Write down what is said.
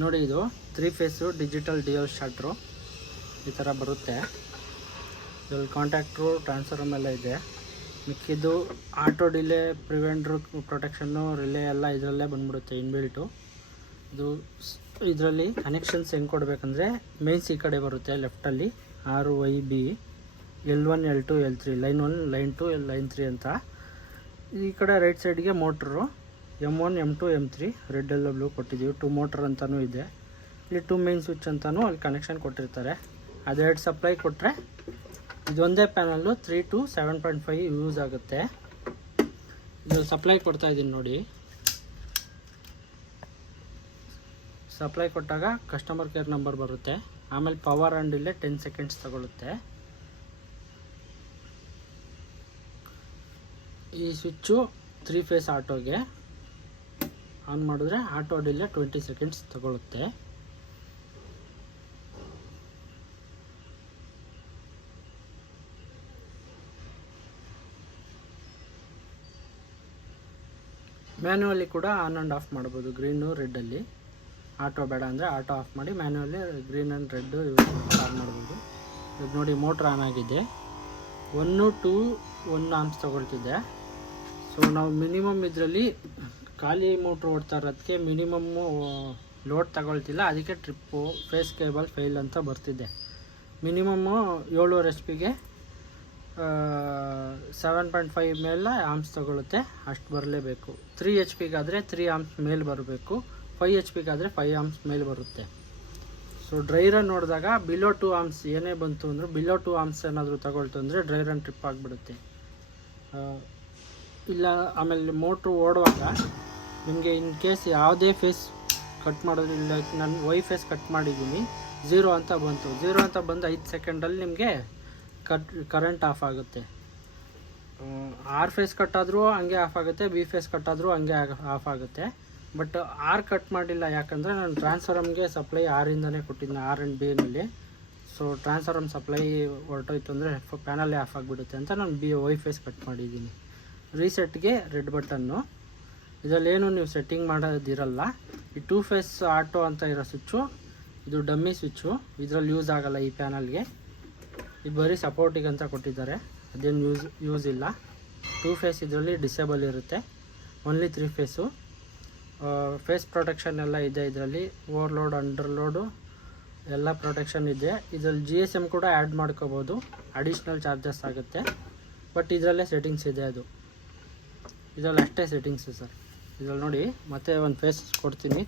ನೋಡಿ, ಇದು 3 face digital dual ಶಾಟ್ರು ಈ ಥರ ಬರುತ್ತೆ. ಇದರಲ್ಲಿ ಕಾಂಟ್ಯಾಕ್ಟ್ರು, ಟ್ರಾನ್ಸ್ಫಾರ್ಮ್ ಎಲ್ಲ ಇದೆ. ಮಿಕ್ಕಿದ್ದು ಆಟೋ ಡಿಲೇ, ಪ್ರಿವೆಂಟ್ರು, ಪ್ರೊಟೆಕ್ಷನ್ನು, ರಿಲೇ ಎಲ್ಲ ಇದರಲ್ಲೇ ಬಂದ್ಬಿಡುತ್ತೆ ಇನ್ಬಿಲ್ಟು. ಇದರಲ್ಲಿ ಕನೆಕ್ಷನ್ಸ್ ಹೆಂಗೆ ಕೊಡಬೇಕಂದ್ರೆ, ಮೇನ್ಸ್ ಈ ಕಡೆ ಬರುತ್ತೆ ಲೆಫ್ಟಲ್ಲಿ RYB L1 L2 L3, line 1 line 2 line 3 ಅಂತ. ಈ ಕಡೆ ರೈಟ್ ಸೈಡ್ಗೆ motor M1 M2 M3 red ಎಲ್ಲ ಬ್ಲೂ ಕೊಟ್ಟಿದ್ದೀವಿ. 2 ಮೋಟ್ರ್ ಅಂತಲೂ ಇದೆ. ಇಲ್ಲಿ 2 ಮೇನ್ ಸ್ವಿಚ್ ಅಂತಲೂ ಅಲ್ಲಿ ಕನೆಕ್ಷನ್ ಕೊಟ್ಟಿರ್ತಾರೆ. ಅದೆರಡು ಸಪ್ಲೈ ಕೊಟ್ಟರೆ ಇದೊಂದೇ ಪ್ಯಾನಲ್ಲು 3 to 7.5 ಯೂಸ್ ಆಗುತ್ತೆ. ಇದ್ರಲ್ಲಿ ಸಪ್ಲೈ ಕೊಡ್ತಾಯಿದ್ದೀನಿ ನೋಡಿ. ಸಪ್ಲೈ ಕೊಟ್ಟಾಗ ಕಸ್ಟಮರ್ ಕೇರ್ ನಂಬರ್ ಬರುತ್ತೆ. ಆಮೇಲೆ ಪವರ್ ಆ್ಯಂಡ್ ಡಿಲೇ 10 ಸೆಕೆಂಡ್ಸ್ ತಗೊಳುತ್ತೆ. ಈ ಸ್ವಿಚ್ಚು 3 ಫೇಸ್ ಆಟೋಗೆ ಆನ್ ಮಾಡಿದ್ರೆ ಆಟೋ ಡಿಲೇ 20 ಸೆಕೆಂಡ್ಸ್ ತಗೊಳುತ್ತೆ. ಮ್ಯಾನ್ಯುವಲಿ ಕೂಡ ಆನ್ ಆ್ಯಂಡ್ ಆಫ್ ಮಾಡ್ಬೋದು. ಗ್ರೀನು ರೆಡ್ಡಲ್ಲಿ ಆಟೋ ಬೇಡ ಅಂದರೆ ಆಟೋ ಆಫ್ ಮಾಡಿ manually green and red on ಮಾಡ್ಬೋದು. ಈಗ ನೋಡಿ, ಮೋಟ್ರ್ ಆನ್ ಆಗಿದೆ. 1 to 1 ಆಂಪ್ಸ್ ತಗೊಳ್ತಿದ್ದೆ. ಸೊ ನಾವು ಮಿನಿಮಮ್ ಇದರಲ್ಲಿ ಖಾಲಿ ಮೋಟ್ರ್ ಓಡ್ತಾ ಇರೋದಕ್ಕೆ ಮಿನಿಮಮ್ಮು ಲೋಡ್ ತಗೊಳ್ತಿಲ್ಲ. ಅದಕ್ಕೆ ಟ್ರಿಪ್ಪು ಫೇಸ್ ಕೇಬಲ್ ಫೇಲ್ ಅಂತ ಬರ್ತಿದ್ದೆ. ಮಿನಿಮಮ್ಮು 7 HP-ಗೆ 7.5 ಮೇಲೆ ಆಂಪ್ಸ್ ತಗೊಳುತ್ತೆ. ಅಷ್ಟು ಬರಲೇಬೇಕು. 3 HP-ಗಾದರೆ 3 ಆಂಪ್ಸ್ ಮೇಲೆ ಬರಬೇಕು. 5 HP-ಗಾದರೆ 5 ಆಂಪ್ಸ್ ಮೇಲೆ ಬರುತ್ತೆ. ಸೊ ಡ್ರೈ ರನ್ ನೋಡಿದಾಗ ಬಿಲೋ 2 ಆಂಪ್ಸ್ ಏನೇ ಬಂತು ಅಂದರೂ, ಬಿಲೋ 2 ಆಂಪ್ಸ್ ಏನಾದರೂ ತಗೊಳ್ತು ಅಂದರೆ ಡ್ರೈ ರನ್ ಟ್ರಿಪ್ ಆಗಿಬಿಡುತ್ತೆ. ಇಲ್ಲ ಆಮೇಲೆ ಮೋಟ್ರು ಓಡುವಾಗ ನಿಮಗೆ ಇನ್ ಕೇಸ್ ಯಾವುದೇ ಫೇಸ್ ಕಟ್ ಮಾಡೋದಿಲ್ಲ, ನಾನು ವೈ ಫೇಸ್ ಕಟ್ ಮಾಡಿದ್ದೀನಿ 0 ಅಂತ ಬಂತು. 0 ಅಂತ ಬಂದು 5 ಸೆಕೆಂಡಲ್ಲಿ ನಿಮಗೆ ಕರೆಂಟ್ ಆಫ್ ಆಗುತ್ತೆ. R ಫೇಸ್ ಕಟ್ಟಾದರೂ ಹಂಗೆ ಆಫ್ ಆಗುತ್ತೆ, B ಫೇಸ್ ಕಟ್ಟಾದರೂ ಹಂಗೆ ಆಫ್ ಆಗುತ್ತೆ. ಬಟ್ R ಕಟ್ ಮಾಡಿಲ್ಲ, ಯಾಕಂದರೆ ನಾನು ಟ್ರಾನ್ಸ್ಫಾರಮ್ಗೆ ಸಪ್ಲೈ R ಇಂದನೇ ಕೊಟ್ಟಿದ್ದೀನಿ, R ಆ್ಯಂಡ್ Bನಲ್ಲಿ. ಸೊ ಟ್ರಾನ್ಸ್ಫಾರಮ್ ಸಪ್ಲೈ ಹೊರಟೋಯ್ತು ಅಂದರೆ ಪ್ಯಾನಲ್ಲೇ ಆಫ್ ಆಗಿಬಿಡುತ್ತೆ ಅಂತ ನಾನು ವೈ ಫೇಸ್ ಕಟ್ ಮಾಡಿದ್ದೀನಿ. ರೀಸೆಟ್ಗೆ ರೆಡ್ ಬಟನ್ನು. ಇದರಲ್ಲೇನು ನೀವು ಸೆಟ್ಟಿಂಗ್ ಮಾಡೋದಿರಲ್ಲ. ಈ 2 ಫೇಸ್ ಆಟೋ ಅಂತ ಇರೋ ಸ್ವಿಚ್ಚು ಇದು ಡಮ್ಮಿ ಸ್ವಿಚ್ಚು, ಇದರಲ್ಲಿ ಯೂಸ್ ಆಗೋಲ್ಲ ಈ ಪ್ಯಾನಲ್ಗೆ. ಇದು ಬರೀ ಸಪೋರ್ಟಿಗೆ ಅಂತ ಕೊಟ್ಟಿದ್ದಾರೆ, ಅದೇನು ಯೂಸ್ ಇಲ್ಲ. 2 ಫೇಸ್ ಇದರಲ್ಲಿ ಡಿಸೇಬಲ್ ಇರುತ್ತೆ. Only 3 face. ಫೇಸ್ ಪ್ರೊಟೆಕ್ಷನ್ ಎಲ್ಲ ಇದೆ ಇದರಲ್ಲಿ. ಓವರ್ಲೋಡ್, ಅಂಡರ್ಲೋಡು ಎಲ್ಲ ಪ್ರೊಟೆಕ್ಷನ್ ಇದೆ. ಇದರಲ್ಲಿ GSM ಕೂಡ ಆ್ಯಡ್ ಮಾಡ್ಕೋಬೋದು. ಅಡಿಷ್ನಲ್ ಚಾರ್ಜಸ್ ಆಗುತ್ತೆ. ಬಟ್ ಇದರಲ್ಲೇ ಸೆಟ್ಟಿಂಗ್ಸ್ ಇದೆ. ಇದರಲ್ಲಿ ಅಷ್ಟೇ ಸೆಟ್ಟಿಂಗ್ಸು ಸರ್. ಇದರಲ್ಲಿ ನೋಡಿ, ಮತ್ತೆ ಒಂದು ಫೇಸ್ ಕೊಡ್ತೀನಿ.